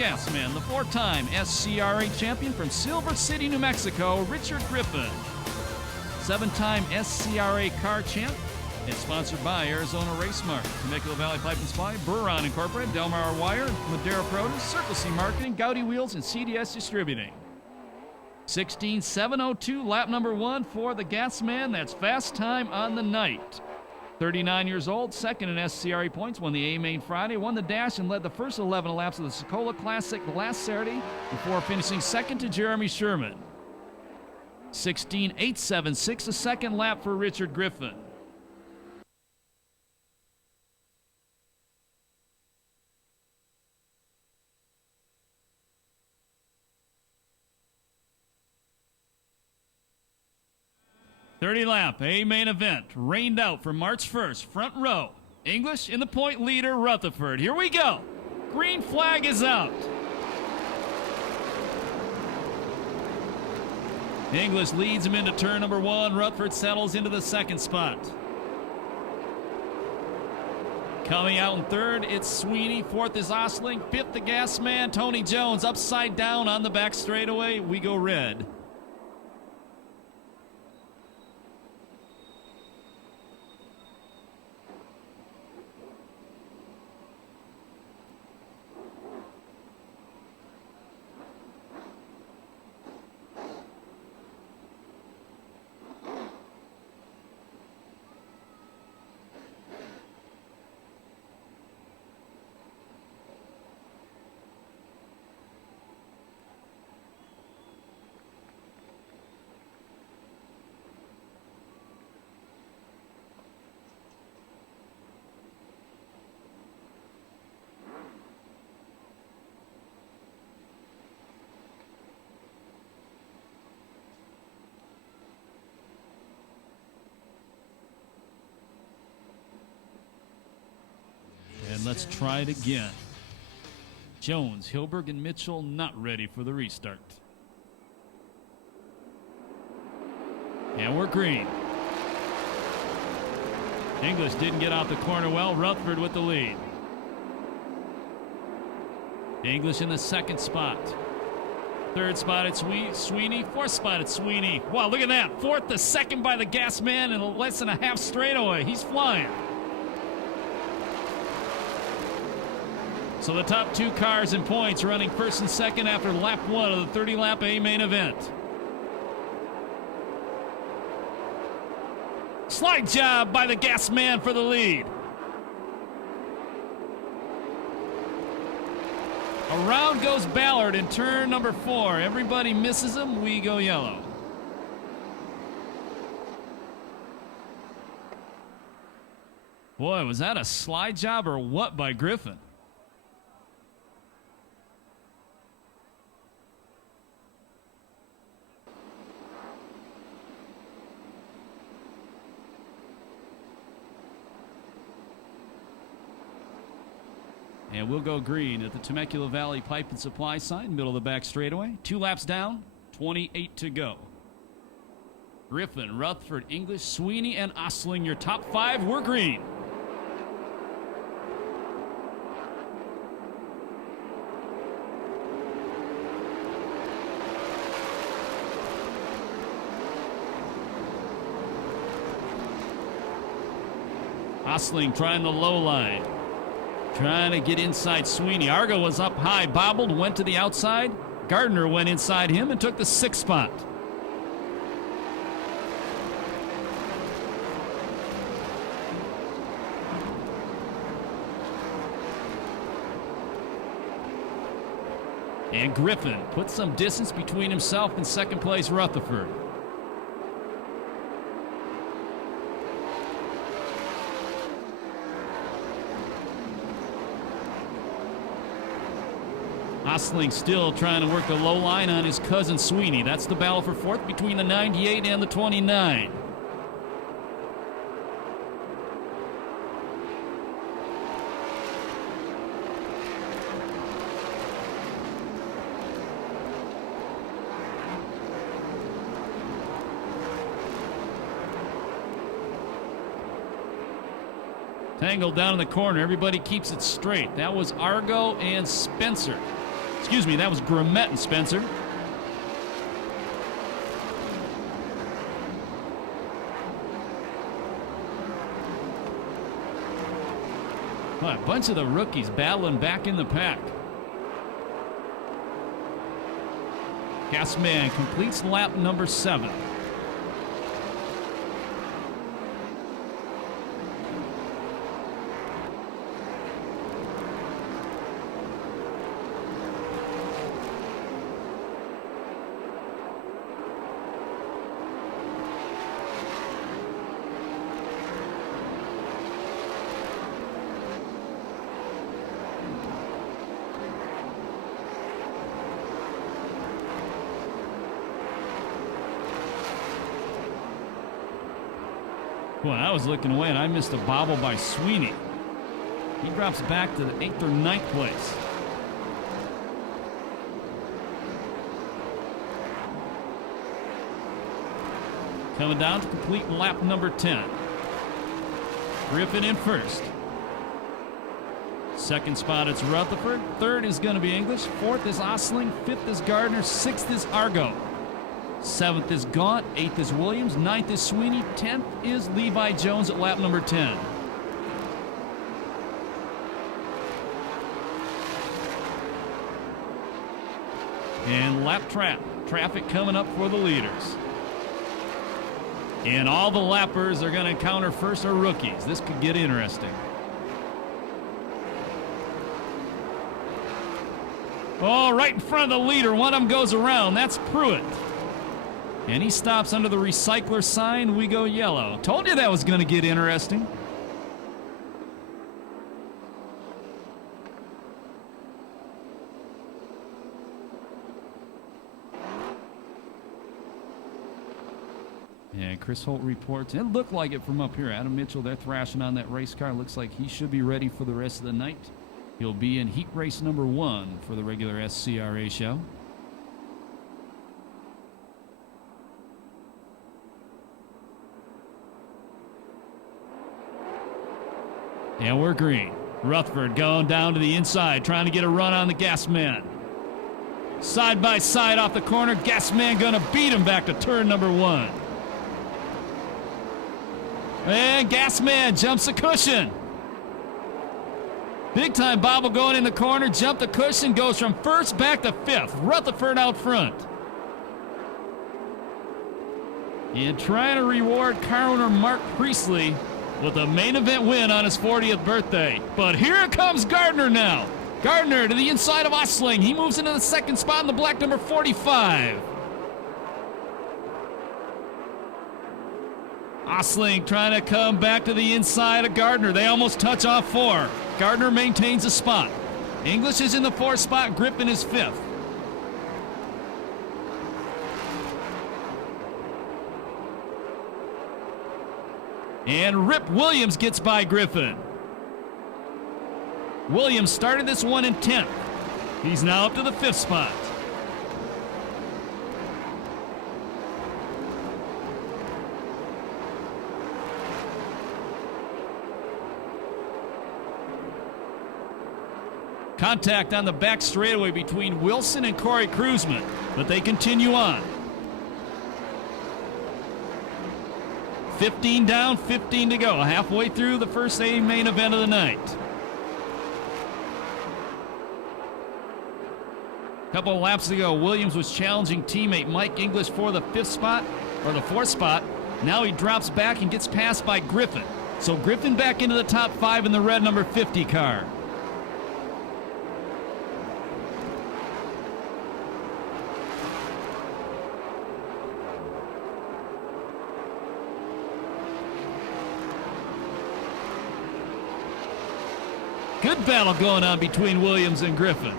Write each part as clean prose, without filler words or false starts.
Gasman, the 4-time SCRA champion from Silver City, New Mexico, Richard Griffin. 7-time SCRA car champ. It's sponsored by Arizona Race Mart, Temecula Valley Pipe and Supply, Buron Incorporated, Delmar Wire, Madera Produce, Circle C Marketing, Gowdy Wheels, and CDS Distributing. 16.702, lap number 1 for the Gasman. That's fast time on the night. 39 years old, second in SCRA points, won the A-Main Friday, won the Dash, and led the first 11 laps of the Sokola Classic last Saturday before finishing second to Jeremy Sherman. 16.876, a second lap for Richard Griffin. Thirty lap A-Main event, rained out for March 1st, front row. English in the point leader, Rutherford. Here we go. Green flag is out. English leads him into turn number 1. Rutherford settles into the second spot. Coming out in third, it's Sweeney. Fourth is Osling. Fifth, the Gasman, Tony Jones, upside down on the back straightaway. We go red. And let's try it again. Jones, Hilberg, and Mitchell not ready for the restart. And we're green. English didn't get out the corner well. Rutherford with the lead. English in the second spot. Third spot at Sweeney. Fourth spot at Sweeney. Wow, look at that. Fourth to second by the Gasman in less than a half straightaway. He's flying. So the top 2 cars in points running first and second after lap 1 of the 30-lap A-Main event. Slide job by the Gasman for the lead. Around goes Ballard in turn number 4. Everybody misses him. We go yellow. Boy, was that a slide job or what by Griffin? And we'll go green at the Temecula Valley Pipe and Supply sign, middle of the back straightaway. 2 laps down, 28 to go. Griffin, Rutherford, English, Sweeney, and Osling, your top 5. We're green. Osling trying the low line. Trying to get inside Sweeney. Argo was up high, bobbled, went to the outside. Gardner went inside him and took the 6th spot. And Griffin put some distance between himself and second place Rutherford. Osling still trying to work the low line on his cousin Sweeney. That's the battle for 4th between the 98 and the 29. Tangled down in the corner. Everybody keeps it straight. That was Argo and Spencer. excuse me, that was Grimmett and Spencer. Well, a bunch of the rookies battling back in the pack. Gasman completes lap number 7. Well, I was looking away and I missed a bobble by Sweeney. He drops back to the 8th or 9th place. Coming down to complete lap number 10. Griffin in first. Second spot, it's Rutherford. Third is going to be English. Fourth is Osling. Fifth is Gardner. Sixth is Argo. 7th is Gaunt, 8th is Williams, 9th is Sweeney, 10th is Levi Jones at lap number 10. And lap traffic coming up for the leaders. And all the lappers are going to encounter first are rookies. This could get interesting. Oh, right in front of the leader. One of them goes around. That's Pruitt. And he stops under the recycler sign. We go yellow. Told you that was going to get interesting. Yeah, Chris Holt reports. It looked like it from up here. Adam Mitchell, they're thrashing on that race car. Looks like he should be ready for the rest of the night. He'll be in heat race number 1 for the regular SCRA show. And we're green. Rutherford going down to the inside, trying to get a run on the Gasman. Side by side off the corner. Gasman going to beat him back to turn number 1. And Gasman jumps the cushion. Big time bobble going in the corner. Jump the cushion. Goes from first back to 5th. Rutherford out front. And trying to reward car owner Mark Priestley with a main event win on his 40th birthday. But here comes Gardner now. Gardner to the inside of Osling. He moves into the second spot in the black number 45. Osling trying to come back to the inside of Gardner. They almost touch off 4. Gardner maintains a spot. English is in the 4th spot. Griffin is 5th. And Rip Williams gets by Griffin. Williams started this one in 10th. He's now up to the 5th spot. Contact on the back straightaway between Wilson and Cory Kruseman, but they continue on. 15 down, 15 to go. Halfway through the first main event of the night. A couple of laps ago, Williams was challenging teammate Mike English for the 5th spot, or the 4th spot. Now he drops back and gets passed by Griffin. So Griffin back into the top 5 in the red number 50 car. Good battle going on between Williams and Griffin.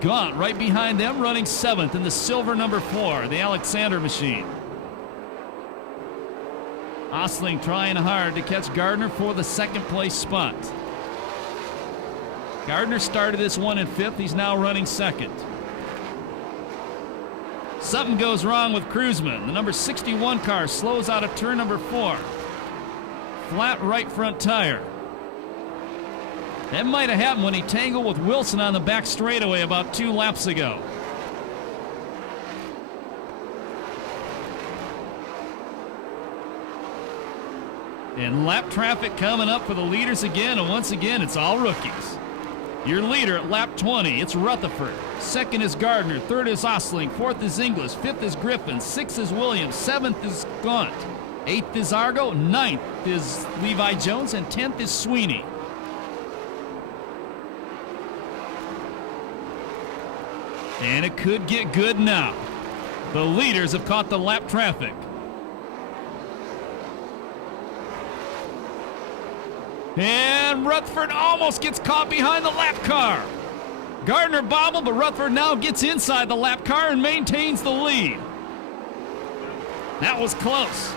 Gaunt right behind them, running 7th in the silver number 4, the Alexander machine. Osling trying hard to catch Gardner for the 2nd place spot. Gardner started this one in 5th. He's now running 2nd. Something goes wrong with Kruseman. The number 61 car slows out of turn number 4. Flat right front tire. That might have happened when he tangled with Wilson on the back straightaway about 2 laps ago. And lap traffic coming up for the leaders again, and once again, it's all rookies. Your leader at lap 20, it's Rutherford. Second is Gardner, third is Osling, fourth is Inglis, fifth is Griffin, sixth is Williams, seventh is Gaunt, eighth is Argo, ninth is Levi Jones, and 10th is Sweeney. And it could get good now. The leaders have caught the lap traffic. And Rutherford almost gets caught behind the lap car. Gardner bobbled, but Rutherford now gets inside the lap car and maintains the lead. That was close.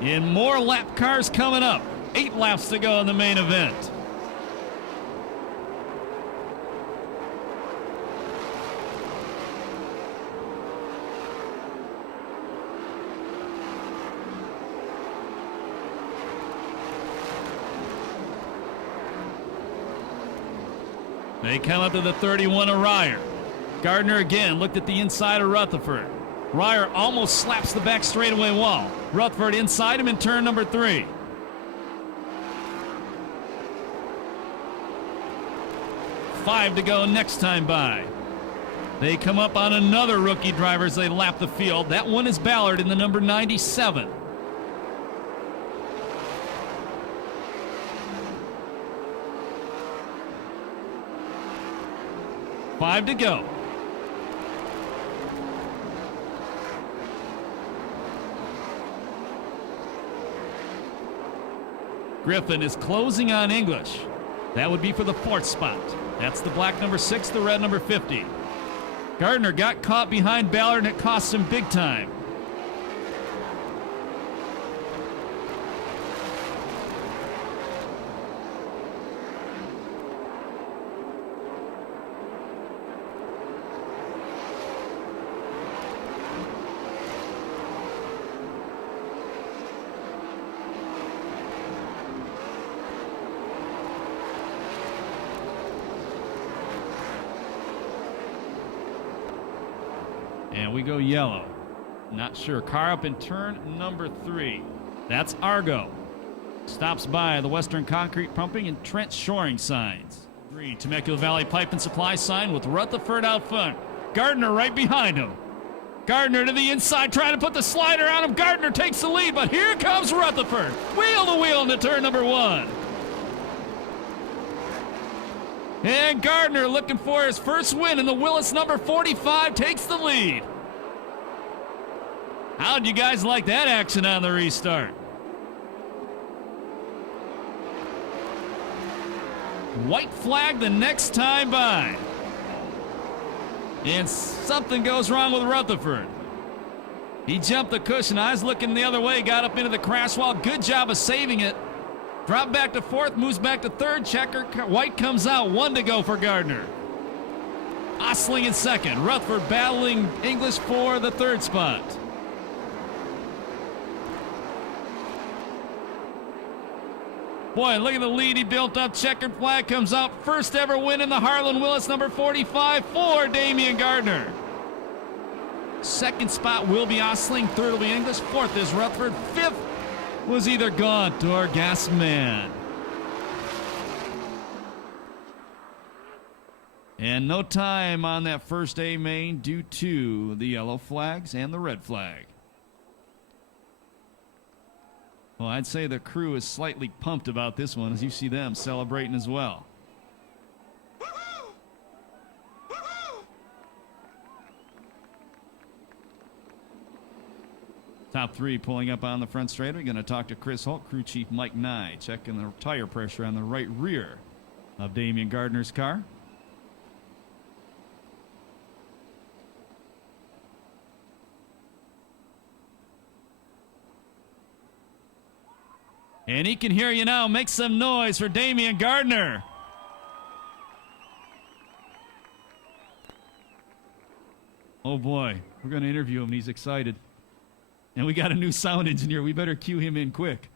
And more lap cars coming up. 8 laps to go in the main event. They come up to the 31 of Ryer. Gardner again looked at the inside of Rutherford. Ryer almost slaps the back straightaway wall. Rutherford inside him in turn number 3. Five to go next time by. They come up on another rookie driver as they lap the field. That one is Ballard in the number 97. Five to go. Griffin is closing on English. That would be for the 4th spot. That's the black number 6, the red number 50. Gardner got caught behind Ballard and it cost him big time. And we go yellow. Not sure. Car up in turn number 3. That's Argo. Stops by the Western Concrete Pumping and Trent Shoring signs. Green Temecula Valley Pipe and Supply sign with Rutherford out front. Gardner right behind him. Gardner to the inside trying to put the slider on him. Gardner takes the lead, but here comes Rutherford. Wheel to wheel into turn number 1. And Gardner looking for his first win in the Willis number 45 takes the lead. How'd you guys like that action on the restart? White flag the next time by. And something goes wrong with Rutherford. He jumped the cushion. I was looking the other way, got up into the crash wall. Good job of saving it. Drop back to 4th, moves back to 3rd. Checker. White comes out. 1 to go for Gardner. Osling in 2nd. Rutherford battling English for the 3rd spot. Boy, look at the lead he built up. Checkered flag comes out. First ever win in the Harlan Willis number 45 for Damian Gardner. 2nd spot will be Osling. 3rd will be English. 4th is Rutherford. 5th was either Gaunt or Gasman. And no time on that first A main due to the yellow flags and the red flag. Well, I'd say the crew is slightly pumped about this one as you see them celebrating as well. Top 3 pulling up on the front straight. We're going to talk to Chris Holt, crew chief Mike Nye, checking the tire pressure on the right rear of Damian Gardner's car. And he can hear you now. Make some noise for Damian Gardner. Oh boy, we're going to interview him and he's excited. And we got a new sound engineer. We better cue him in quick.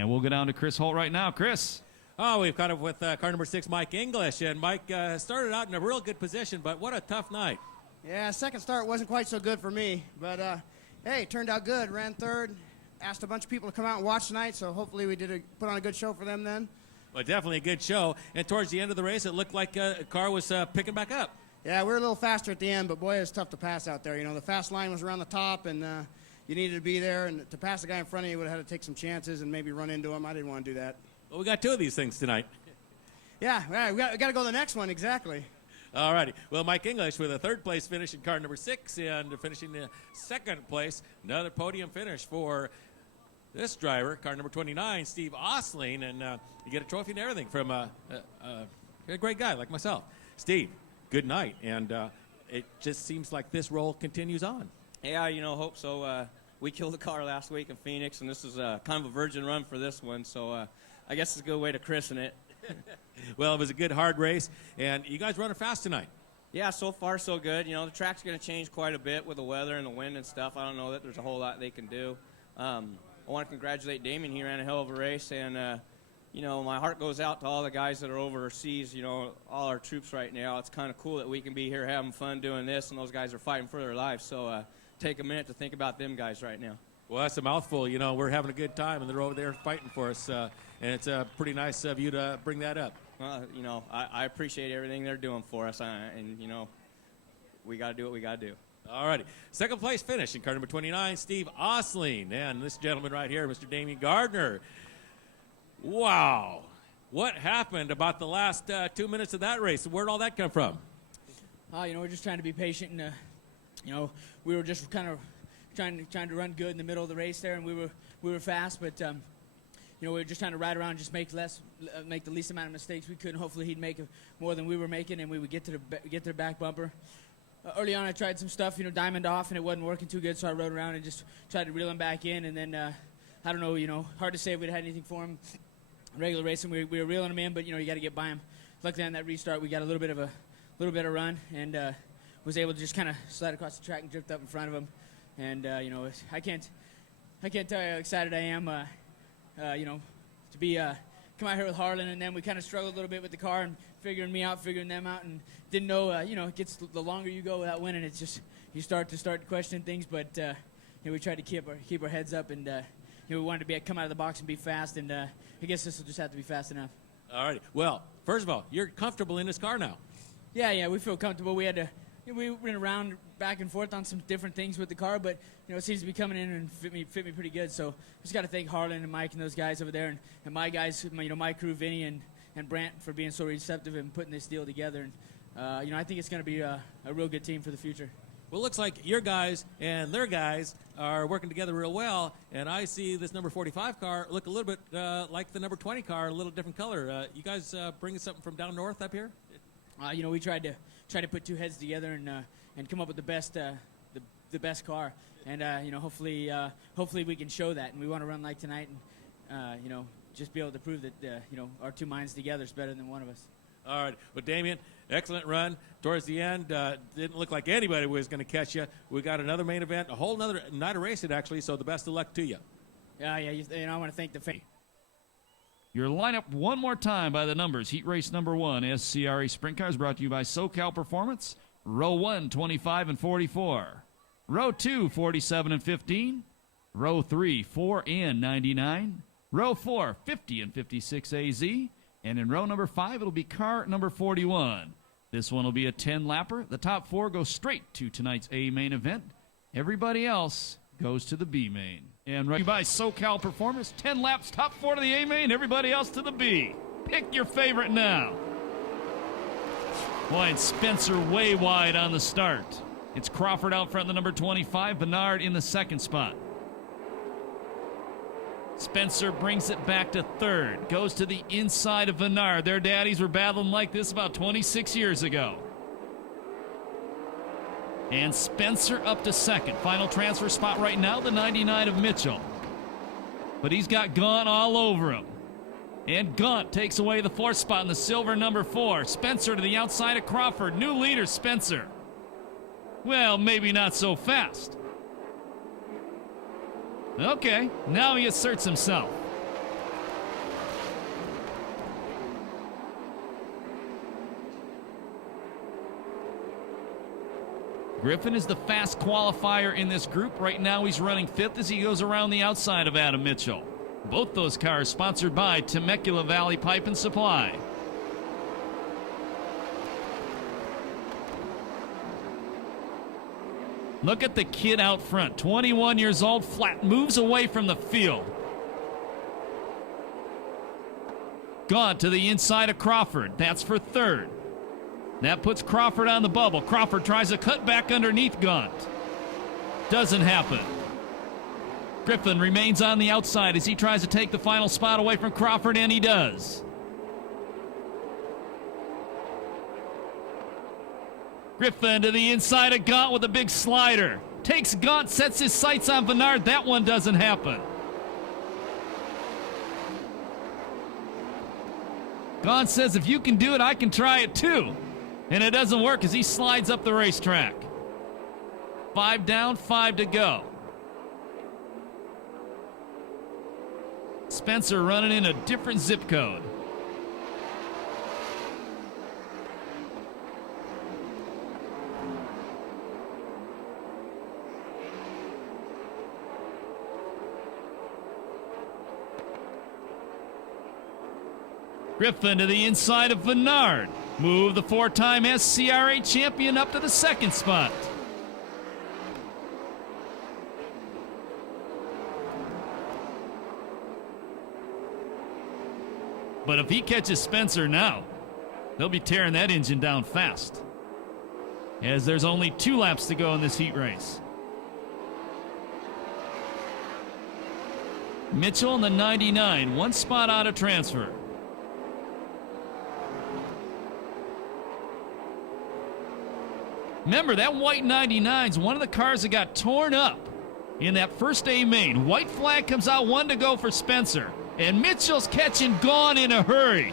And we'll go down to Chris Holt right now. Chris. Oh, we've caught up with car number 6, Mike English. And Mike started out in a real good position, but what a tough night. Yeah, second start wasn't quite so good for me. But, hey, it turned out good. Ran third. Asked a bunch of people to come out and watch tonight, so hopefully we put on a good show for them then. Well, definitely a good show. And towards the end of the race, it looked like a car was picking back up. Yeah, we were a little faster at the end, but boy, it was tough to pass out there. You know, the fast line was around the top, and you needed to be there. And to pass the guy in front of you, you would have had to take some chances and maybe run into him. I didn't want to do that. Well, we got 2 of these things tonight. Yeah, we got to go to the next one, exactly. All righty. Well, Mike English with a 3rd place finish in car number 6 and finishing in 2nd place. Another podium finish for this driver, car number 29, Steve Osling, and you get a trophy and everything from a great guy like myself. Steve, good night, and it just seems like this role continues on. Yeah, hope so. We killed the car last week in Phoenix, and this is kind of a virgin run for this one, so I guess it's a good way to christen it. Well, it was a good, hard race, and you guys running fast tonight. Yeah, so far so good. The track's going to change quite a bit with the weather and the wind and stuff. I don't know that there's a whole lot they can do. I want to congratulate Damien. He ran a hell of a race, and, my heart goes out to all the guys that are overseas, all our troops right now. It's kind of cool that we can be here having fun doing this, and those guys are fighting for their lives. So take a minute to think about them guys right now. Well, that's a mouthful. We're having a good time, and they're over there fighting for us, and it's pretty nice of you to bring that up. Well, I appreciate everything they're doing for us, and, we got to do what we got to do. All righty. 2nd place finish in car number 29, Steve Osling. And this gentleman right here, Mr. Damian Gardner. Wow. What happened about the last 2 minutes of that race? Where'd all that come from? We're just trying to be patient, and, we were just kind of trying to run good in the middle of the race there, and we were fast, but, we were just trying to ride around and just make the least amount of mistakes we could. And hopefully he'd make more than we were making, and we would get to the back bumper. Early on, I tried some stuff, diamond off, and it wasn't working too good, so I rode around and just tried to reel him back in. And then, I don't know, hard to say if we'd had anything for him. Regular racing, we were reeling him in, but, you got to get by him. Luckily, on that restart, we got a little bit of run, and was able to just kind of slide across the track and drift up in front of him. And, I can't tell you how excited I am, to be come out here with Harlan, and then we kind of struggled a little bit with the car and figuring me out, figuring them out, and didn't know, it gets the longer you go without winning, it's just you start questioning things. But we tried to keep our heads up, and we wanted to come out of the box and be fast, and I guess this will just have to be fast enough. All right. Well, first of all, you're comfortable in this car now. Yeah, we feel comfortable. We went around back and forth on some different things with the car, but it seems to be coming in and fit me pretty good. So just got to thank Harlan and Mike and those guys over there, and my guys, my crew, Vinny and Brant, for being so receptive and putting this deal together. And I think it's going to be a real good team for the future. Well, it looks like your guys and their guys are working together real well, and I see this number 45 car look a little bit like the number 20 car, a little different color. You guys bringing something from down north up here? We tried to put 2 heads together and come up with the best car, and hopefully we can show that, and we want to run like tonight, and just be able to prove that our 2 minds together is better than one of us. All right. Well, Damien, excellent run. Towards the end, didn't look like anybody was going to catch you. We got another main event, a whole nother night of racing, actually, so the best of luck to you. Yeah, I want to thank the fans. Your lineup one more time by the numbers. Heat race number 1, SCRA Sprint Cars, brought to you by SoCal Performance. Row 1, 25 and 44. Row 2, 47 and 15. Row 3, 4 and 99. Row 4, 50 and 56 AZ. And in row number 5, it'll be car number 41. This one will be a 10-lapper. The top 4 go straight to tonight's A main event. Everybody else goes to the B main. And right by SoCal Performance, 10 laps, top 4 to the A main, everybody else to the B. Pick your favorite now. Boy, and Spencer way wide on the start. It's Crawford out front, the number 25, Bernard in the 2nd spot. Spencer brings it back to 3rd, goes to the inside of Bernard. Their daddies were battling like this about 26 years ago. And Spencer up to 2nd. Final transfer spot right now, the 99 of Mitchell. But he's got Gaunt all over him. And Gaunt takes away the 4th spot in the silver number 4. Spencer to the outside of Crawford. New leader, Spencer. Well, maybe not so fast. Okay, now he asserts himself. Griffin is the fast qualifier in this group. Right now he's running 5th as he goes around the outside of Adam Mitchell. Both those cars sponsored by Temecula Valley Pipe and Supply. Look at the kid out front, 21 years old, flat, moves away from the field. Gaunt to the inside of Crawford. That's for 3rd. That puts Crawford on the bubble. Crawford tries to cut back underneath Gaunt. Doesn't happen. Griffin remains on the outside as he tries to take the final spot away from Crawford, and he does. Griffin to the inside of Gaunt with a big slider. Takes Gaunt, sets his sights on Bernard. That one doesn't happen. Gaunt says, if you can do it, I can try it too. And it doesn't work as he slides up the racetrack. 5 down, 5 to go. Spencer running in a different zip code. Griffin to the inside of Bernard. Move the 4-time SCRA champion up to the 2nd spot. But if he catches Spencer now, they'll be tearing that engine down fast, as there's only 2 laps to go in this heat race. Mitchell in the 99, 1 spot out of transfer. Remember, that white 99's one of the cars that got torn up in that first A main. White flag comes out, 1 to go for Spencer. And Mitchell's catching Gone in a hurry.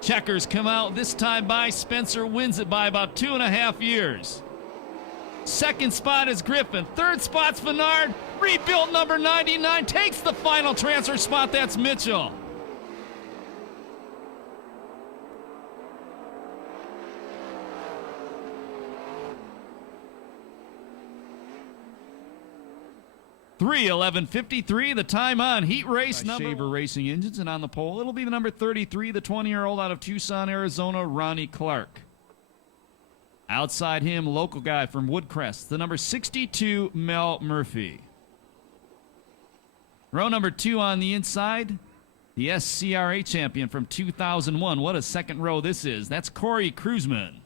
Checkers come out this time by. Spencer wins it by about 2.5 years. 2nd spot is Griffin. 3rd spot's Bernard. Rebuilt number 99 takes the final transfer spot. That's Mitchell. .3:11:53, the time on heat race number Shaver Racing Engines, and on the pole it'll be the number 33, the 20-year-old out of Tucson, Arizona, Ronnie Clark. Outside him, local guy from Woodcrest, the number 62, Mel Murphy. Row number 2 on the inside, the SCRA champion from 2001. What a second row this is. That's Cory Kruseman.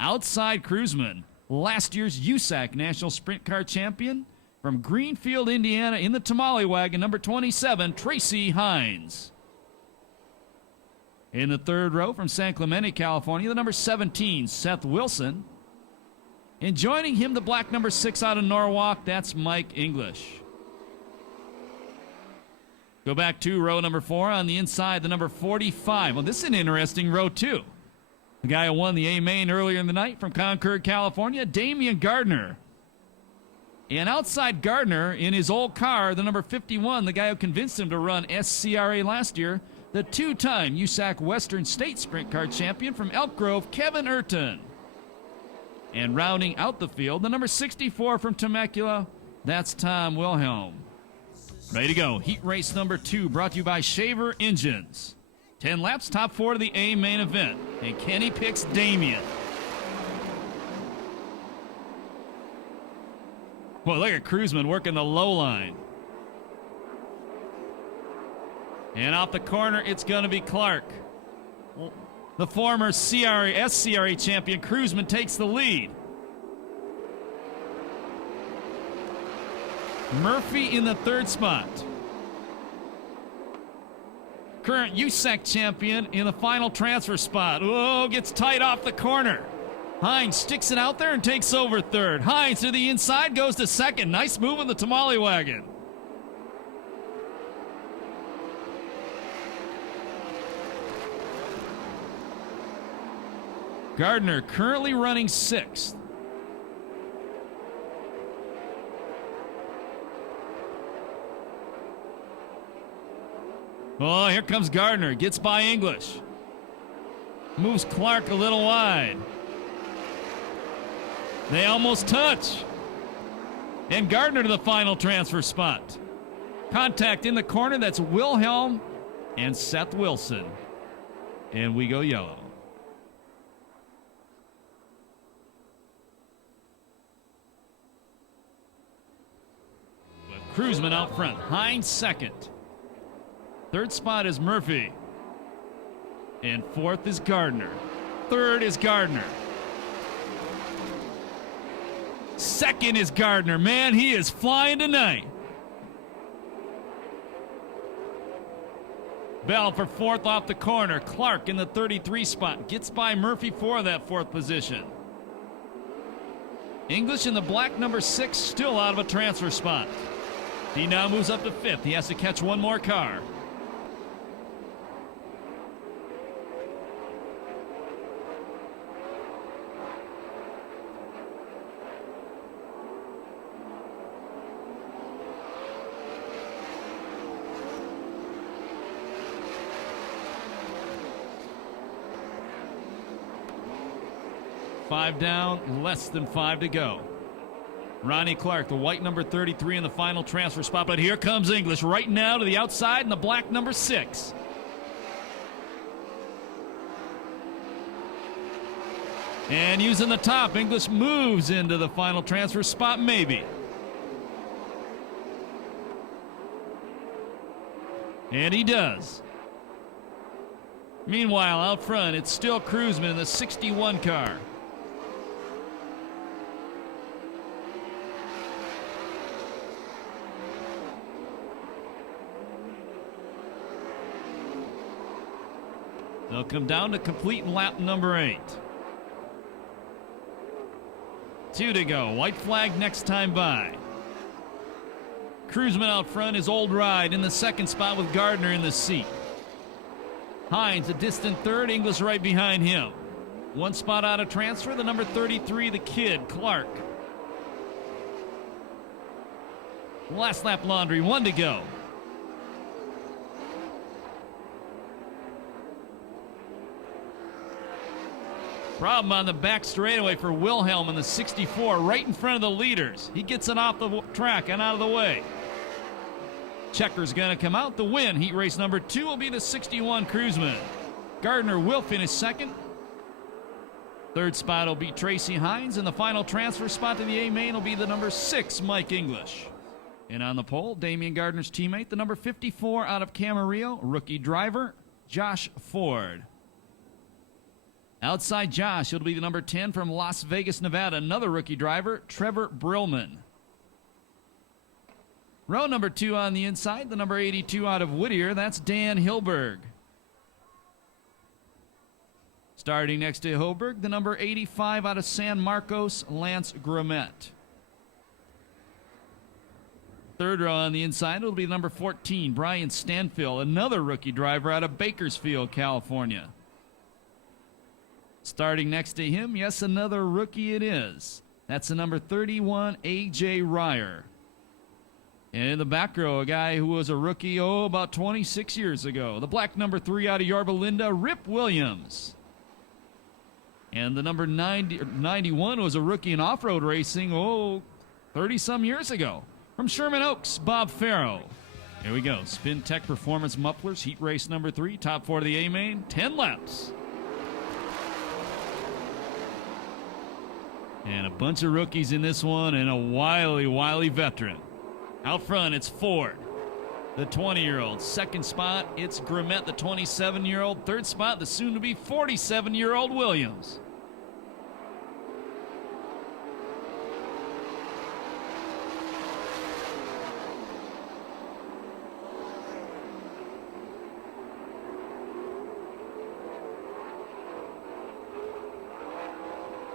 Outside Kruseman, last year's USAC National Sprint Car champion from Greenfield, Indiana, in the Tamale Wagon, number 27, Tracy Hines. In the 3rd row from San Clemente, California, the number 17, Seth Wilson. And joining him, the black number 6 out of Norwalk, that's Mike English. Go back to row number 4 on the inside, the number 45. Well, this is an interesting row, too. The guy who won the A-Main earlier in the night from Concord, California, Damian Gardner. And outside Gardner, in his old car, the number 51, the guy who convinced him to run SCRA last year, the 2-time USAC Western State Sprint Car champion from Elk Grove, Kevin Urton. And rounding out the field, the number 64 from Temecula, that's Tom Wilhelm. Ready to go. Heat race number 2, brought to you by Shaver Engines. 10 laps, top 4 to the A main event. And Kenny picks Damien. Well, look at Kruseman working the low line. And off the corner, it's going to be Clark. The former SCRA champion, Kruseman, takes the lead. Murphy in the 3rd spot. Current USAC champion in the final transfer spot. Oh, gets tight off the corner. Hines sticks it out there and takes over 3rd. Hines to the inside, goes to 2nd. Nice move in the Tamale Wagon. Gardner currently running 6th. Oh, here comes Gardner. Gets by English. Moves Clark a little wide. They almost touch. And Gardner to the final transfer spot. Contact in the corner. That's Wilhelm and Seth Wilson. And we go yellow. With Kruseman out front. Hines second. Third spot is Murphy. And fourth is Gardner. Third is Gardner. Second is Gardner. Man, he is flying tonight. Bell for fourth off the corner. Clark in the 33 spot. Gets by Murphy for that fourth position. English in the black number 6, still out of a transfer spot. He now moves up to fifth. He has to catch one more car. Five down, less than 5 to go. Ronnie Clark, the white number 33 in the final transfer spot, but here comes English right now to the outside in the black number 6. And using the top, English moves into the final transfer spot, maybe. And he does. Meanwhile, out front, it's still Kruseman in the 61 car. They'll come down to complete lap number 8. 2 to go. White flag next time by. Kruseman out front, his old ride in the second spot with Gardner in the seat. Hines a distant third, English right behind him. One spot out of transfer, the number 33, the kid, Clark. Last lap laundry, 1 to go. Problem on the back straightaway for Wilhelm in the 64, right in front of the leaders. He gets it off the track and out of the way. Checker's going to come out. The win. Heat race number 2 will be the 61 Kruseman. Gardner will finish second. Third spot will be Tracy Hines, and the final transfer spot to the A-main will be the number 6, Mike English. And on the pole, Damian Gardner's teammate, the number 54 out of Camarillo, rookie driver, Josh Ford. Outside Josh, it'll be the number 10 from Las Vegas, Nevada, another rookie driver, Trevor Brillman. Row number 2 on the inside, the number 82 out of Whittier, that's Dan Hilberg. Starting next to Hilberg, the number 85 out of San Marcos, Lance Grommet. Third row on the inside, it'll be number 14, Brian Stanfield, another rookie driver out of Bakersfield, California. Starting next to him, yes, another rookie it is. That's the number 31, A.J. Ryer. And in the back row, a guy who was a rookie, about 26 years ago. The black number 3 out of Yorba Linda, Rip Williams. And the number 91 was a rookie in off-road racing, 30-some years ago. From Sherman Oaks, Bob Farrow. Here we go. Spin Tech Performance Mufflers, heat race number 3, top 4 to the A-main, 10 laps. And a bunch of rookies in this one and a wily veteran. Out front, it's Ford, the 20-year-old. Second spot, it's Grommet, the 27-year-old. Third spot, the soon-to-be 47-year-old Williams.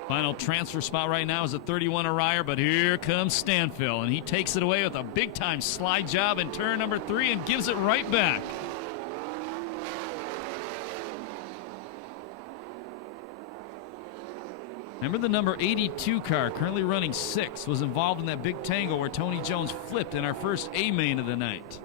Final transfer spot right now is a 31 Ryer, but here comes Stanfield, and he takes it away with a big-time slide job in turn number 3 and gives it right back. Remember the number 82 car, currently running 6, was involved in that big tangle where Tony Jones flipped in our first A-main of the night.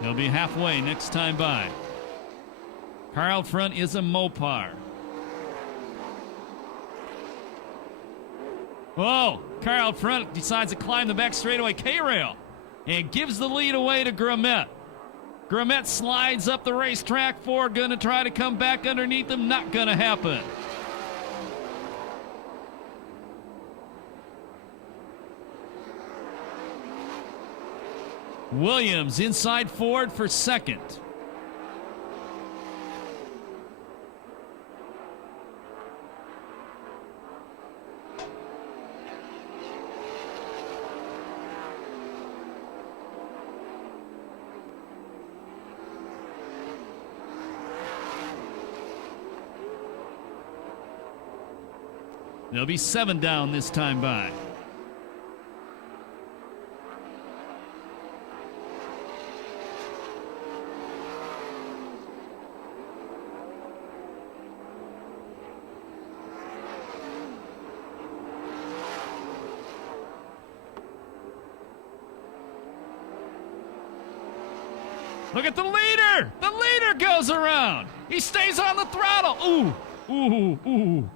They'll be halfway next time by. Car out front is a Mopar. Whoa, car out front decides to climb the back straightaway K-rail and gives the lead away to Grummet. Grummet slides up the racetrack. Ford going to try to come back underneath him. Not going to happen. Williams inside Ford for second. There'll be 7 down this time by. Look at the leader! The leader goes around! He stays on the throttle! Ooh! Ooh! Ooh!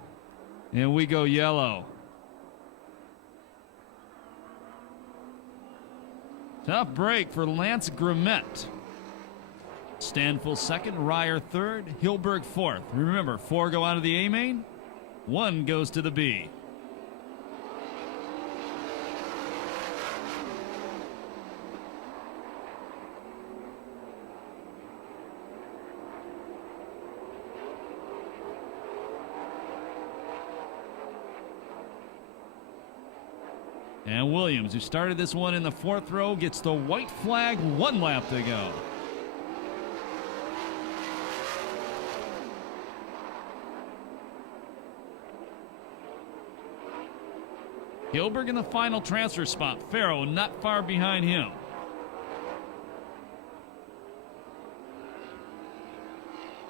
And we go yellow. Tough break for Lance Grummet. Stanfill second, Ryer third, Hilberg fourth. Remember, 4 go out of the A main, 1 goes to the B. And Williams, who started this one in the 4th row, gets the white flag, 1 lap to go. Hilberg in the final transfer spot. Farrow not far behind him.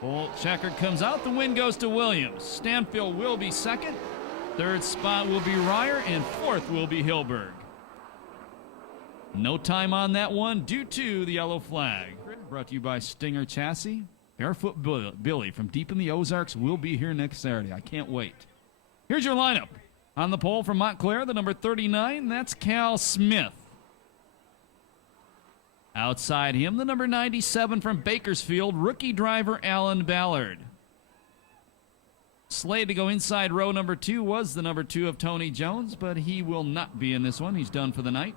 Bolt checkered comes out. The win goes to Williams. Stanfill will be second. 3rd spot will be Ryer, and 4th will be Hilberg. No time on that one due to the yellow flag. Brought to you by Stinger Chassis. Barefoot Billy from deep in the Ozarks will be here next Saturday. I can't wait. Here's your lineup. On the pole from Montclair, the number 39, that's Cal Smith. Outside him, the number 97 from Bakersfield, rookie driver Alan Ballard. Slated to go inside row number 2 was the number 2 of Tony Jones, but he will not be in this one. He's done for the night.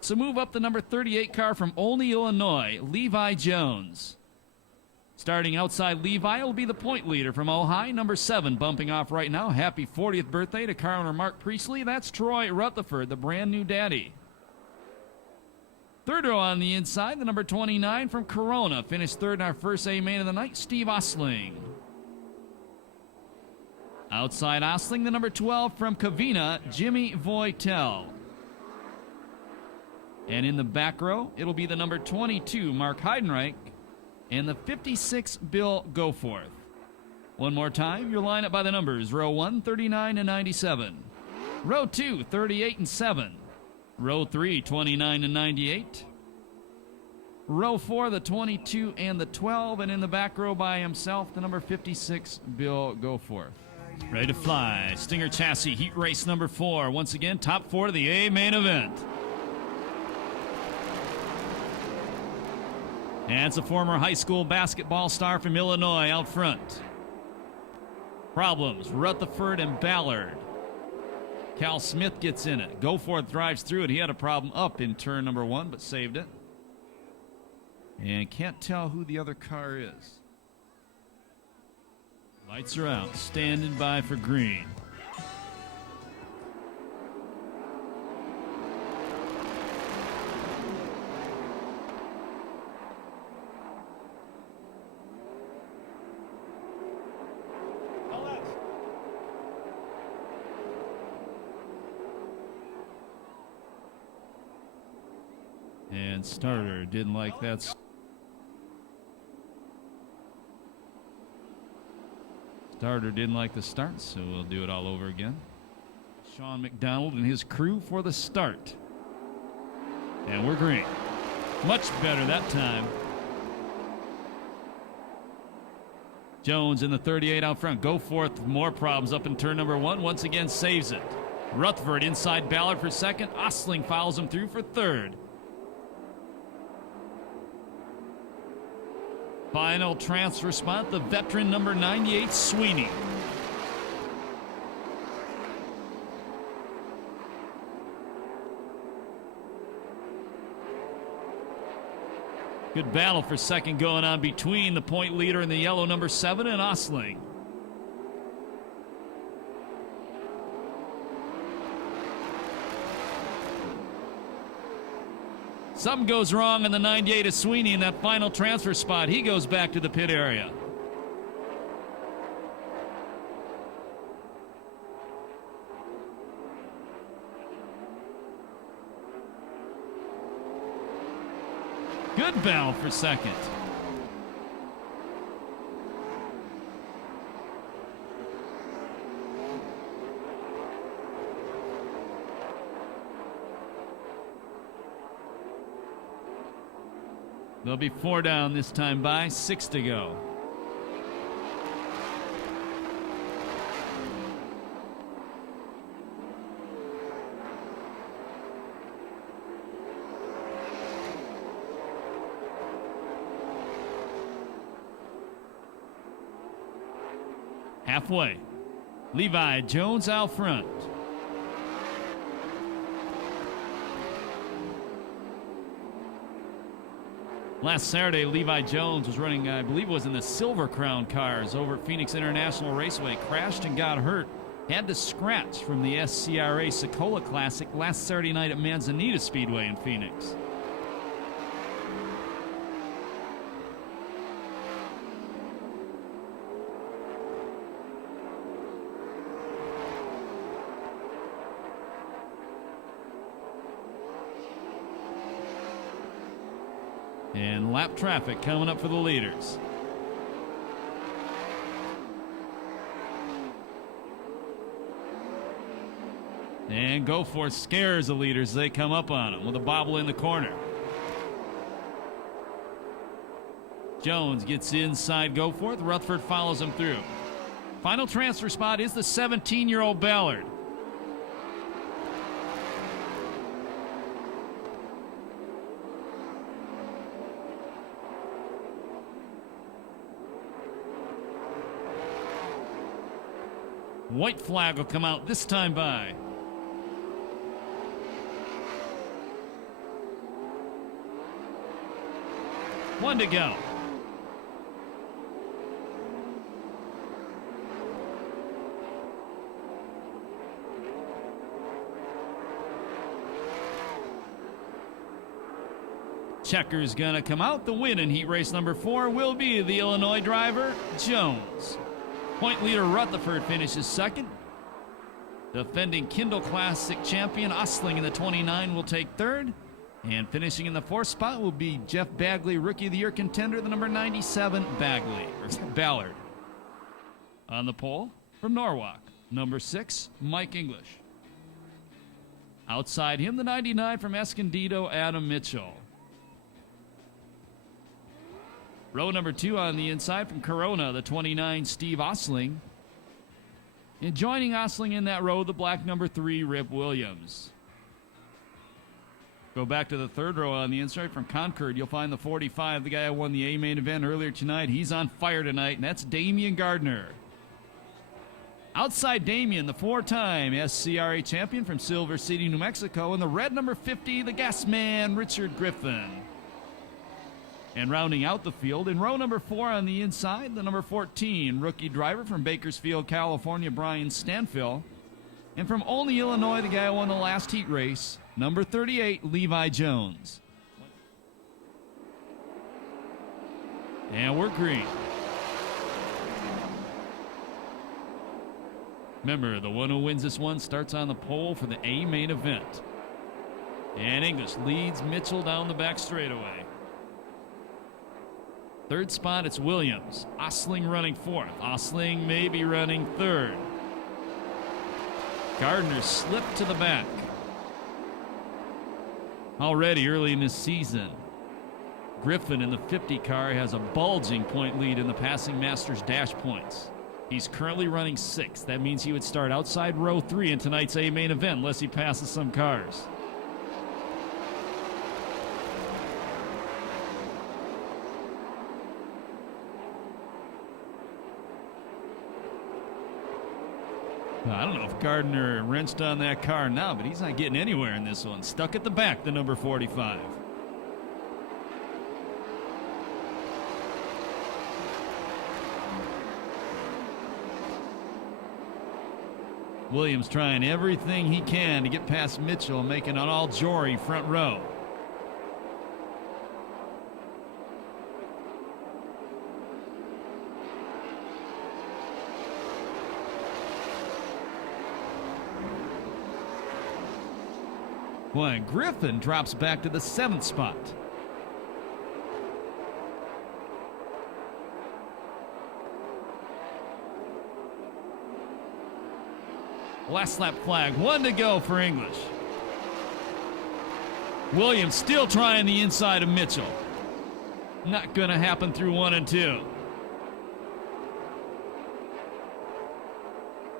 So move up the number 38 car from Olney, Illinois, Levi Jones. Starting outside Levi will be the point leader from Ojai, number 7, bumping off right now. Happy 40th birthday to car owner Mark Priestley. That's Troy Rutherford, the brand new daddy. 3rd row on the inside, the number 29 from Corona. Finished 3rd in our first A main of the night, Steve Osling. Outside Osling, the number 12 from Covina, Jimmy Voitel. And in the back row, it'll be the number 22, Mark Heidenreich, and the 56, Bill Goforth. One more time, your lineup by the numbers. Row 1, 39 and 97. Row 2, 38 and 7. Row 3, 29 and 98. Row 4, the 22 and the 12. And in the back row by himself, the number 56, Bill Goforth. Ready to fly. Stinger Chassis, heat race number 4. Once again, top 4 to the A main event. And it's a former high school basketball star from Illinois out front. Problems, Rutherford and Ballard. Cal Smith gets in it. Goforth drives through it. He had a problem up in turn number 1, but saved it. And can't tell who the other car is. Lights are out. Standing by for green. And starter didn't like that. Starter didn't like the start, so we'll do it all over again. Sean McDonald and his crew for the start. And we're green. Much better that time. Jones in the 38 out front. Goforth, more problems up in turn number 1. Once again saves it. Rutherford inside Ballard for second. Ostling follows him through for third. Final transfer spot, the veteran number 98, Sweeney. Good battle for second going on between the point leader and the yellow number 7 and Ostling. Something goes wrong in the 98 of Sweeney in that final transfer spot. He goes back to the pit area. Good battle for second. They'll be 4 down this time by 6 to go. Halfway. Levi, Jones out front. Last Saturday, Levi Jones was running, I believe it was in the Silver Crown cars over at Phoenix International Raceway. Crashed and got hurt. Had to scratch from the SCRA Sokola Classic last Saturday night at Manzanita Speedway in Phoenix. And lap traffic coming up for the leaders. And Goforth scares the leaders as they come up on him with a bobble in the corner. Jones gets inside Goforth. Rutherford follows him through. Final transfer spot is the 17-year-old Ballard. White flag will come out this time by. One to go. Checker's gonna come out. The win in heat race number 4 will be the Illinois driver, Jones. Point leader Rutherford finishes second. Defending Kindle Classic champion Ostling in the 29 will take third. And finishing in the 4th spot will be Jeff Bagley, Rookie of the Year contender, the number 97 Ballard. On the pole from Norwalk, number 6, Mike English. Outside him, the 99 from Escondido, Adam Mitchell. Row number 2 on the inside from Corona, the 29, Steve Ostling. And joining Ostling in that row, the black number 3, Rip Williams. Go back to the 3rd row on the inside from Concord. You'll find the 45, the guy who won the A main event earlier tonight. He's on fire tonight, and that's Damian Gardner. Outside Damien, the 4-time SCRA champion from Silver City, New Mexico. And the red number 50, the gas man, Richard Griffin. And rounding out the field, in row number 4 on the inside, the number 14, rookie driver from Bakersfield, California, Brian Stanfill. And from Olney, Illinois, the guy who won the last heat race, number 38, Levi Jones. And we're green. Remember, the one who wins this one starts on the pole for the A main event. And English leads Mitchell down the back straightaway. 3rd spot, it's Williams. Ostling running 4th. Ostling may be running 3rd. Gardner slipped to the back. Already early in this season, Griffin in the 50 car has a bulging point lead in the Passing Masters dash points. He's currently running 6th. That means he would start outside row 3 in tonight's A main event unless he passes some cars. I don't know if Gardner wrenched on that car now, but he's not getting anywhere in this one. Stuck at the back, the number 45. Williams trying everything he can to get past Mitchell, making an all-Jory front row. Boy, Griffin drops back to the 7th spot. Last lap flag, 1 to go for English. Williams still trying the inside of Mitchell. Not going to happen through 1 and 2.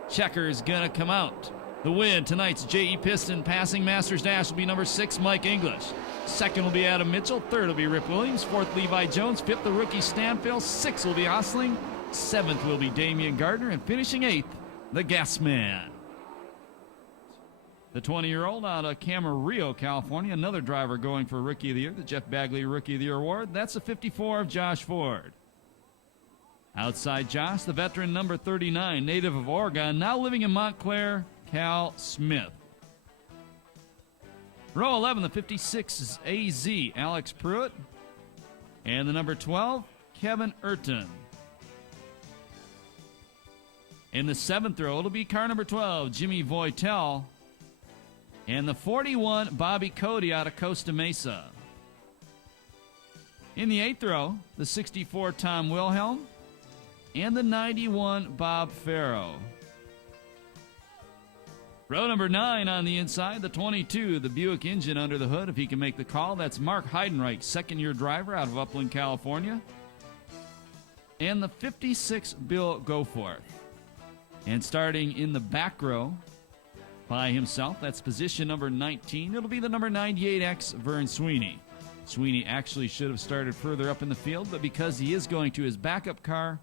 Checker is going to come out. The win tonight's J.E. Piston Passing Masters Dash will be number 6, Mike English. 2nd will be Adam Mitchell. 3rd will be Rip Williams. 4th, Levi Jones. 5th, the rookie Stanfield. 6th will be Osling. 7th will be Damian Gardner. And finishing 8th, the Gas Man. The 20-year-old out of Camarillo, California. Another driver going for Rookie of the Year, the Jeff Bagley Rookie of the Year Award. That's the 54 of Josh Ford. Outside Josh, the veteran number 39, native of Oregon, now living in Montclair, Cal Smith. Row 11, the 56 is AZ, Alex Pruitt. And the number 12, Kevin Urton. In the 7th row, it'll be car number 12, Jimmy Voitel. And the 41, Bobby Cody out of Costa Mesa. In the 8th row, the 64, Tom Wilhelm. And the 91, Bob Farrow. Row number 9 on the inside, the 22, the Buick engine under the hood, if he can make the call. That's Mark Heidenreich, second-year driver out of Upland, California. And the 56, Bill Goforth. And starting in the back row by himself, that's position number 19. It'll be the number 98X, Vern Sweeney. Sweeney actually should have started further up in the field, but because he is going to his backup car,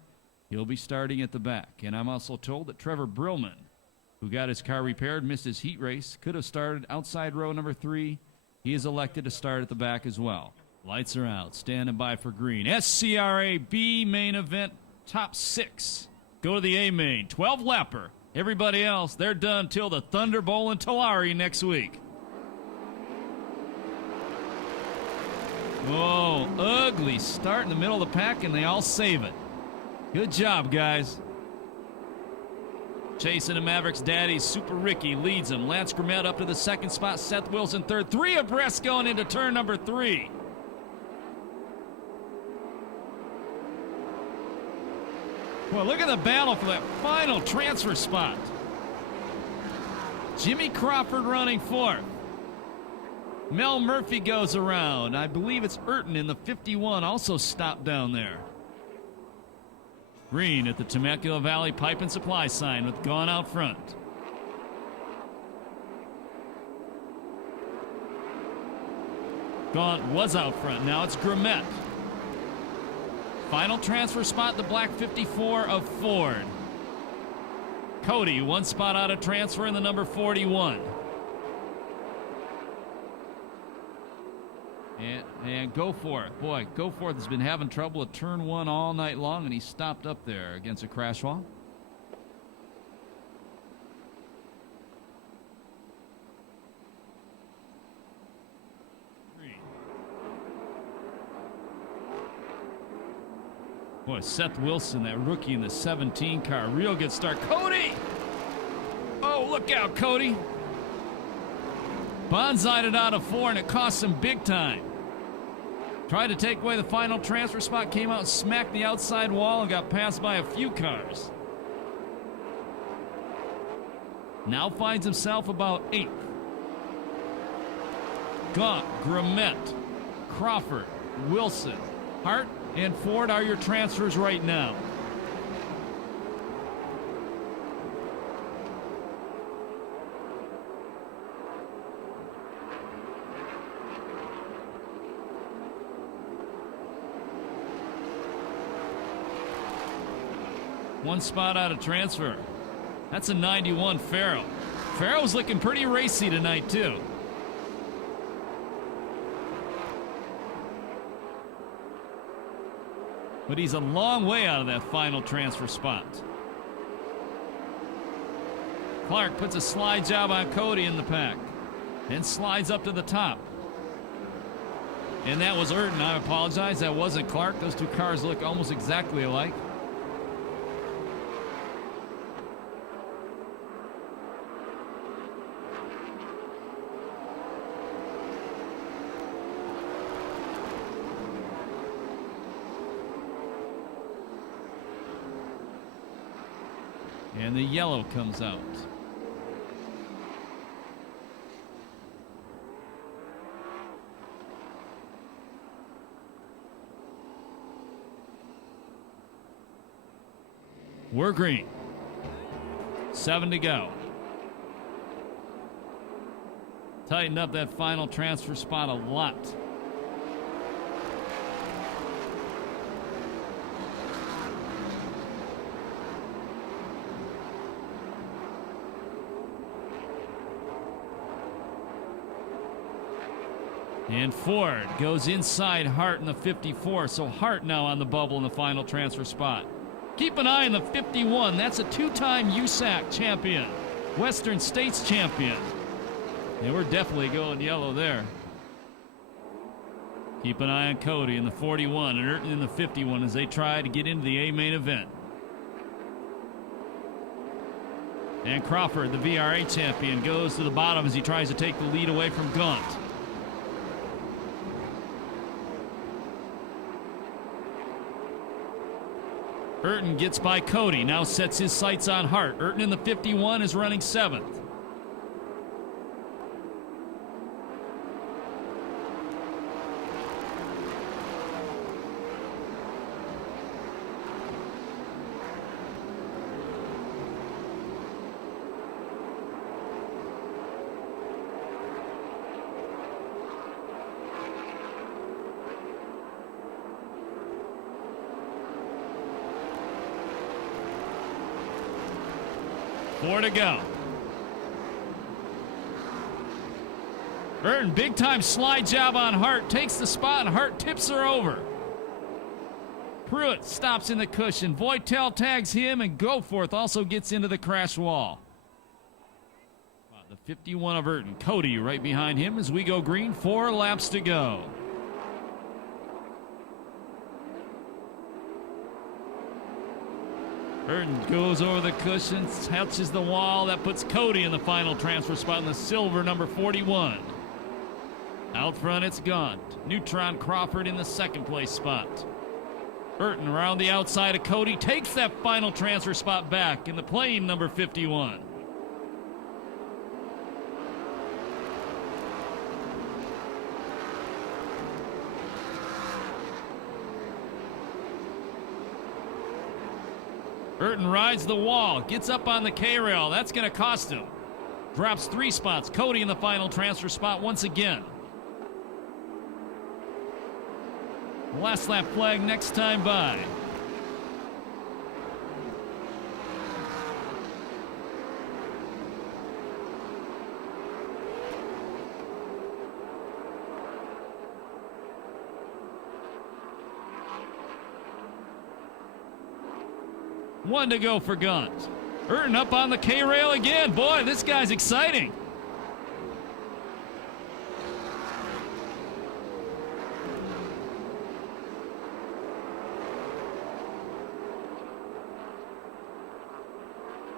he'll be starting at the back. And I'm also told that Trevor Brillman, who got his car repaired, missed his heat race, could have started outside row number 3. He is elected to start at the back as well. Lights are out, standing by for green. SCRA B main event, top 6. Go to the A main, 12 lapper. Everybody else, they're done till the Thunder Bowl in Tulare next week. Whoa, ugly start in the middle of the pack, and they all save it. Good job, guys. Chasing the Mavericks' daddy, Super Ricky, leads him. Lance Grimet up to the 2nd spot. Seth Wilson 3rd. 3 abreast going into turn number 3. Well, look at the battle for that final transfer spot. Jimmy Crawford running 4th. Mel Murphy goes around. I believe it's Urton in the 51 also stopped down there. Green at the Temecula Valley Pipe and Supply sign with Gone out front. Gone was out front. Now it's Grimet. Final transfer spot, the black 54 of Ford. Cody, 1 spot out of transfer in the number 41. And Goforth. Boy, Goforth has been having trouble at turn 1 all night long, and he stopped up there against a crash wall. Boy, Seth Wilson, that rookie in the 17 car, real good start. Cody! Oh, look out, Cody. Bonsai'd it out of 4, and it cost him big time. Tried to take away the final transfer spot, came out and smacked the outside wall and got passed by a few cars. Now finds himself about 8th. Gaunt, Grimet, Crawford, Wilson. Hart and Ford are your transfers right now. One spot out of transfer. That's a 91 Farrell. Farrell's looking pretty racy tonight, too. But he's a long way out of that final transfer spot. Clark puts a slide job on Cody in the pack. Then slides up to the top. And that was Urton. I apologize. That wasn't Clark. Those two cars look almost exactly alike. And the yellow comes out. We're green. 7 to go. Tightened up that final transfer spot a lot. And Ford goes inside Hart in the 54, so Hart now on the bubble in the final transfer spot. Keep an eye on the 51. That's a two-time USAC champion, Western States champion. And we're definitely going yellow there. Keep an eye on Cody in the 41 and Urton in the 51 as they try to get into the A main event. And Crawford, the VRA champion, goes to the bottom as he tries to take the lead away from Gaunt. Urton gets by Cody, now sets his sights on Hart. Urton in the 51 is running 7th. Four to go. Urton, big time slide job on Hart. Takes the spot and Hart tips her over. Pruitt stops in the cushion. Voitel tags him and Goforth also gets into the crash wall. The 51 of Urton. Cody right behind him as we go green. 4 laps to go. Urton goes over the cushions, touches the wall. That puts Cody in the final transfer spot in the silver number 41. Out front, it's Gaunt. Neutron Crawford in the 2nd place spot. Urton around the outside of Cody takes that final transfer spot back in the plain number 51. Urton rides the wall, gets up on the K-rail. That's going to cost him. Drops 3 spots. Cody in the final transfer spot once again. Last lap flag next time by. One to go for Gaunt. Urton up on the K-rail again. Boy, this guy's exciting.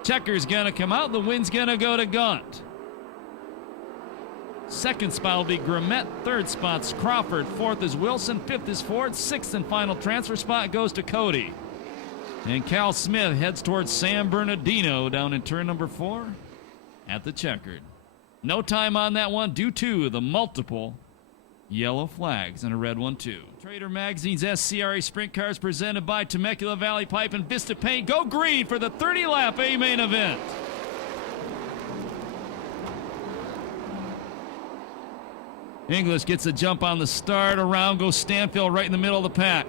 Checker's gonna come out. The win's gonna go to Gaunt. 2nd spot will be Grimmett. 3rd spot's Crawford. 4th is Wilson. 5th is Ford. 6th and final transfer spot goes to Cody. And Cal Smith heads towards San Bernardino down in turn number 4 at the checkered. No time on that one due to the multiple Yellow flags and a red one, too. Trader Magazine's SCRA Sprint Cars presented by Temecula Valley Pipe and Vista Paint. Go green for the 30-lap A-main event. English gets a jump on the start. Around goes Stanfield right in the middle of the pack.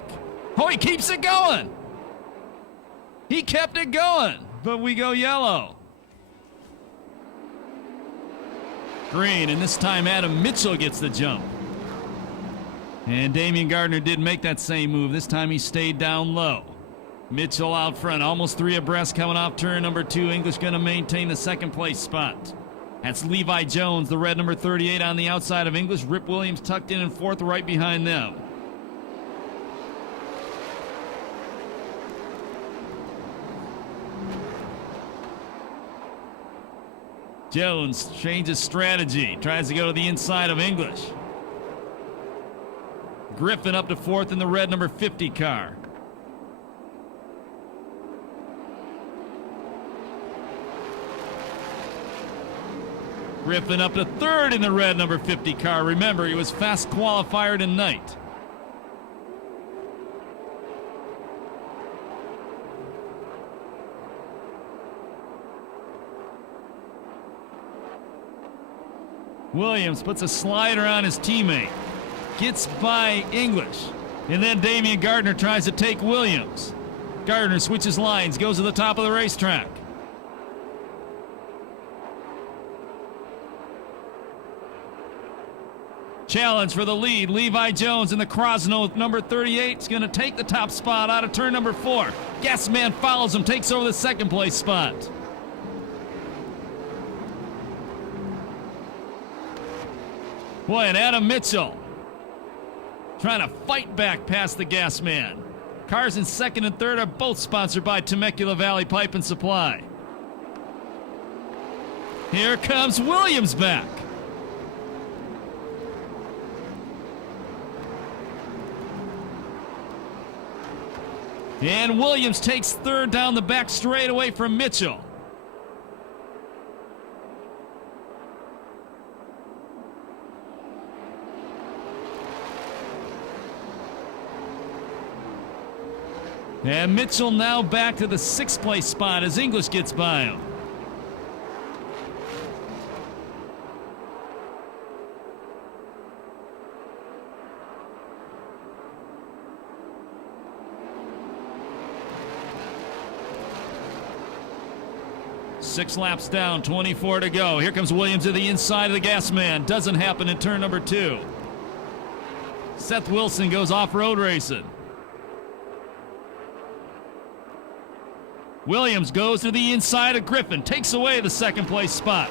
Oh, he keeps it going. He kept it going, but we go yellow. Green, and this time Adam Mitchell gets the jump. And Damian Gardner didn't make that same move. This time he stayed down low. Mitchell out front, almost 3 abreast coming off turn number 2. English going to maintain the second place spot. That's Levi Jones, the red number 38 on the outside of English. Rip Williams tucked in 4th right behind them. Jones changes strategy, tries to go to the inside of English. Griffin up to 4th in the red number 50 car. Griffin up to 3rd in the red number 50 car. Remember, he was fast qualifier tonight. Williams puts a slider on his teammate. Gets by English. And then Damian Gardner tries to take Williams. Gardner switches lines, goes to the top of the racetrack. Challenge for the lead. Levi Jones in the Krosno number 38 is going to take the top spot out of turn number 4. Gasman follows him, takes over the second place spot. Boy, and Adam Mitchell trying to fight back past the gas man. Cars in 2nd and 3rd are both sponsored by Temecula Valley Pipe and Supply. Here comes Williams back. And Williams takes 3rd down the back straightaway from Mitchell. And Mitchell now back to the 6th place spot as English gets by him. Six laps down, 24 to go. Here comes Williams to the inside of the gas man. Doesn't happen in turn number 2. Seth Wilson goes off-road racing. Williams goes to the inside of Griffin, takes away the 2nd place spot.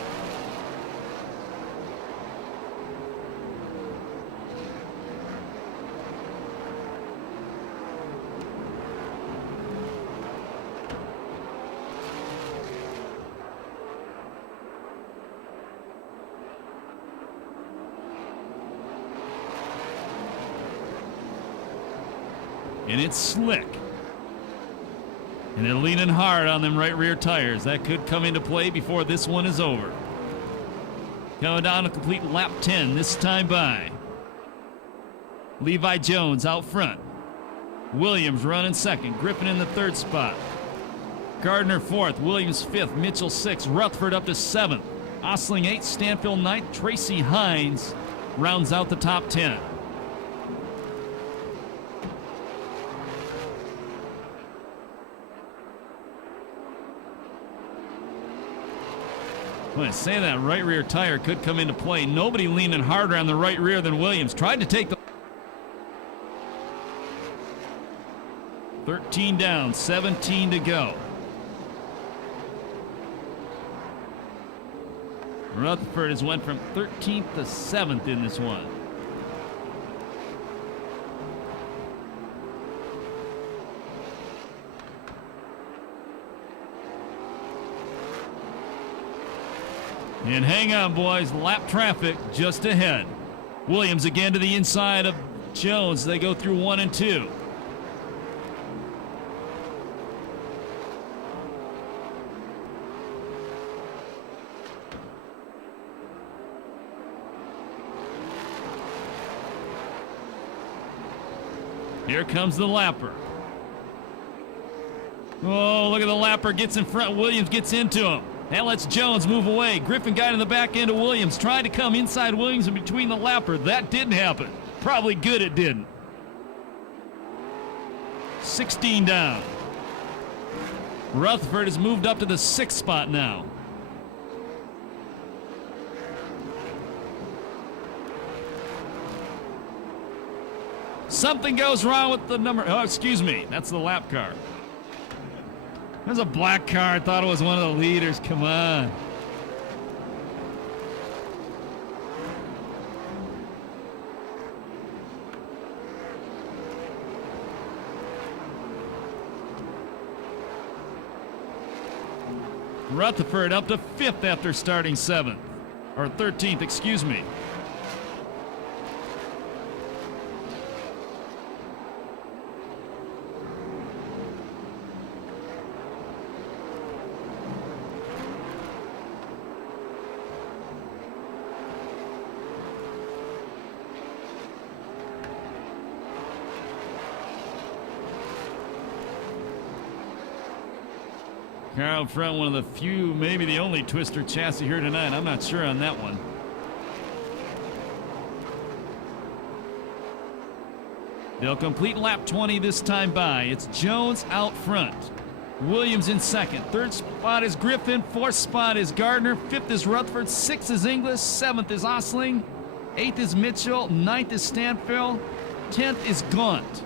And it's slick. And they're leaning hard on them right rear tires. That could come into play before this one is over. Coming down to complete lap 10, this time by Levi Jones out front. Williams running 2nd. Griffin in the 3rd spot. Gardner 4th. Williams 5th. Mitchell 6th. Rutherford up to 7th. Osling 8th. Stanfield 9th. Tracy Hines rounds out the top 10. When I say that, right rear tire could come into play. Nobody leaning harder on the right rear than Williams. Tried to take the 13 down, 17 to go. Rutherford has went from 13th to 7th in this one. And hang on, boys, lap traffic just ahead. Williams again to the inside of Jones. They go through 1 and 2. Here comes the lapper. Oh, look at the lapper. Gets in front. Williams gets into him. That lets Jones move away. Griffin got in the back end of Williams. Tried to come inside Williams and between the lapper. That didn't happen. Probably good it didn't. 16 down. Rutherford has moved up to the 6th spot now. Something goes wrong with the number. Oh, excuse me. That's the lap car. There's a black car. I thought it was one of the leaders. Come on. Rutherford up to 5th after starting 7th. Or 13th, excuse me. Car out front, one of the few, maybe the only twister chassis here tonight. I'm not sure on that one. They'll complete lap 20 this time by. It's Jones out front. Williams in 2nd. 3rd spot is Griffin. 4th spot is Gardner. 5th is Rutherford. 6th is Inglis. 7th is Osling. 8th is Mitchell. 9th is Stanfill. 10th is Gaunt.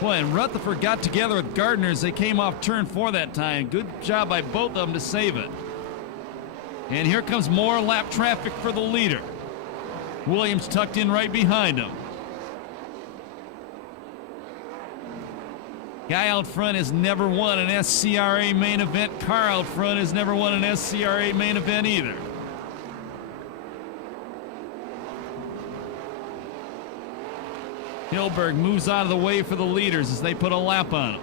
Boy, and Rutherford got together with Gardner as they came off turn 4 that time. Good job by both of them to save it. And here comes more lap traffic for the leader. Williams tucked in right behind him. Guy out front has never won an SCRA main event. Car out front has never won an SCRA main event either. Hilberg moves out of the way for the leaders as they put a lap on him.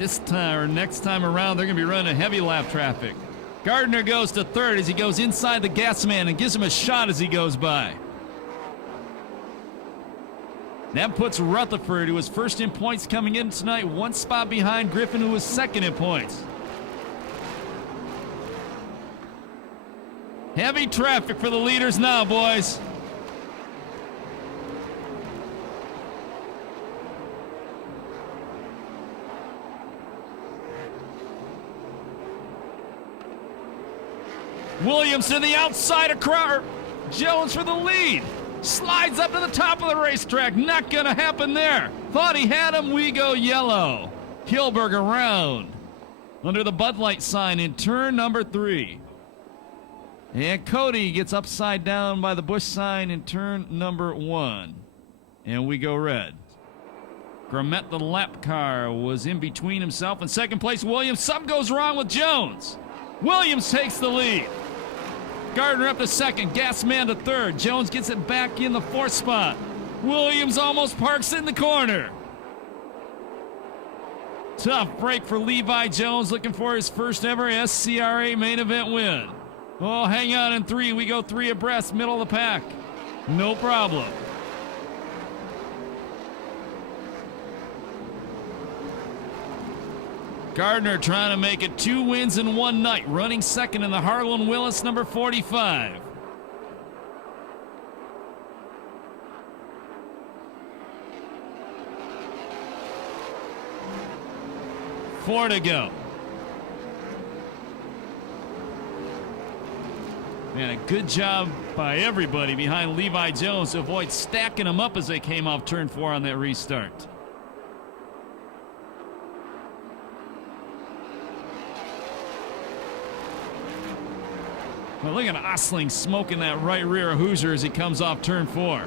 This time or next time around, they're going to be running heavy lap traffic. Gardner goes to 3rd as he goes inside the gas man and gives him a shot as he goes by. That puts Rutherford, who was 1st in points coming in tonight, 1 spot behind Griffin, who was 2nd in points. Heavy traffic for the leaders now, boys. Williams to the outside of Crowder. Jones for the lead. Slides up to the top of the racetrack. Not going to happen there. Thought he had him. We go yellow. Hilberg around under the Bud Light sign in turn number 3. And Cody gets upside down by the Busch sign in turn number 1. And we go red. Gramet, the lap car, was in between himself and 2nd place. Williams. Something goes wrong with Jones. Williams takes the lead. Gardner up to 2nd, Gasman to 3rd. Jones gets it back in the 4th spot. Williams almost parks in the corner. Tough break for Levi. Jones looking for his first ever SCRA main event win. Oh, hang on in 3. We go 3 abreast, middle of the pack. No problem. Gardner trying to make it 2 wins in 1 night, running 2nd in the Harlan Willis number 45. Four to go. Man, a good job by everybody behind Levi Jones to avoid stacking them up as they came off turn 4 on that restart. Well, look at Osling smoking that right rear of Hoosier as he comes off turn 4.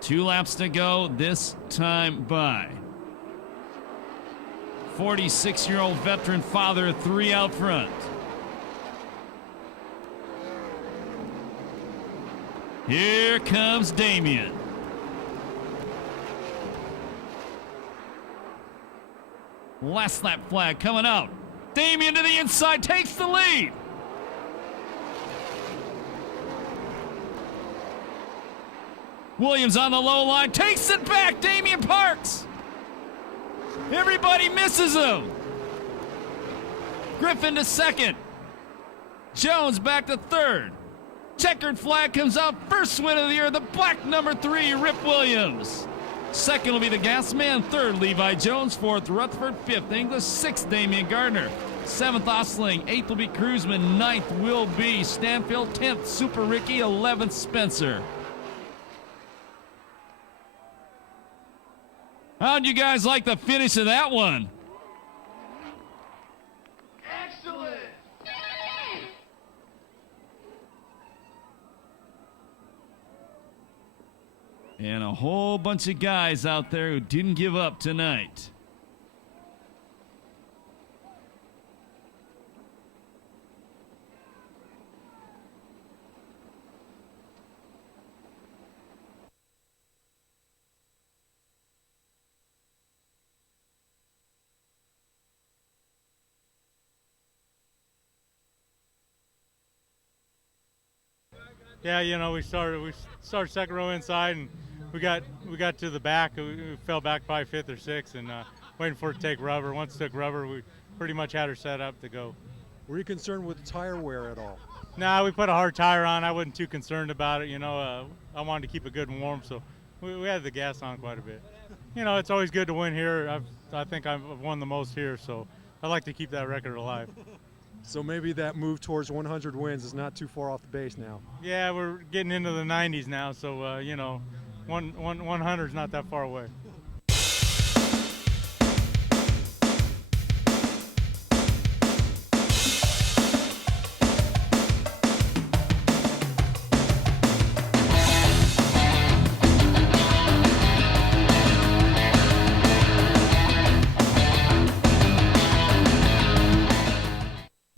Two laps to go this time by. 46-year-old veteran father, 3 out front. Here comes Damien. Last lap flag coming out. Damien to the inside, takes the lead. Williams on the low line, takes it back. Damien parks. Everybody misses him. Griffin to second. Jones back to third. Checkered flag comes out. First win of the year, the black number 3, Rip Williams. Second will be the gas man. Third, Levi Jones. Fourth, Rutherford. Fifth, English. Sixth, Damian Gardner. Seventh, Osling. Eighth will be Kruseman. Ninth will be Stanfield. 10th, Super Ricky. 11th, Spencer. How'd you guys like the finish of that one? Excellent! And a whole bunch of guys out there who didn't give up tonight. Yeah, you know, we started second row inside, and we got to the back. We fell back by 5th or 6th, and waiting for it to take rubber. Once it took rubber, we pretty much had her set up to go. Were you concerned with tire wear at all? Nah, we put a hard tire on. I wasn't too concerned about it. You know, I wanted to keep it good and warm, so we had the gas on quite a bit. You know, it's always good to win here. I think I've won the most here, so I like to keep that record alive. So maybe that move towards 100 wins is not too far off the base now. Yeah, we're getting into the 90s now, so you know, 100 is not that far away.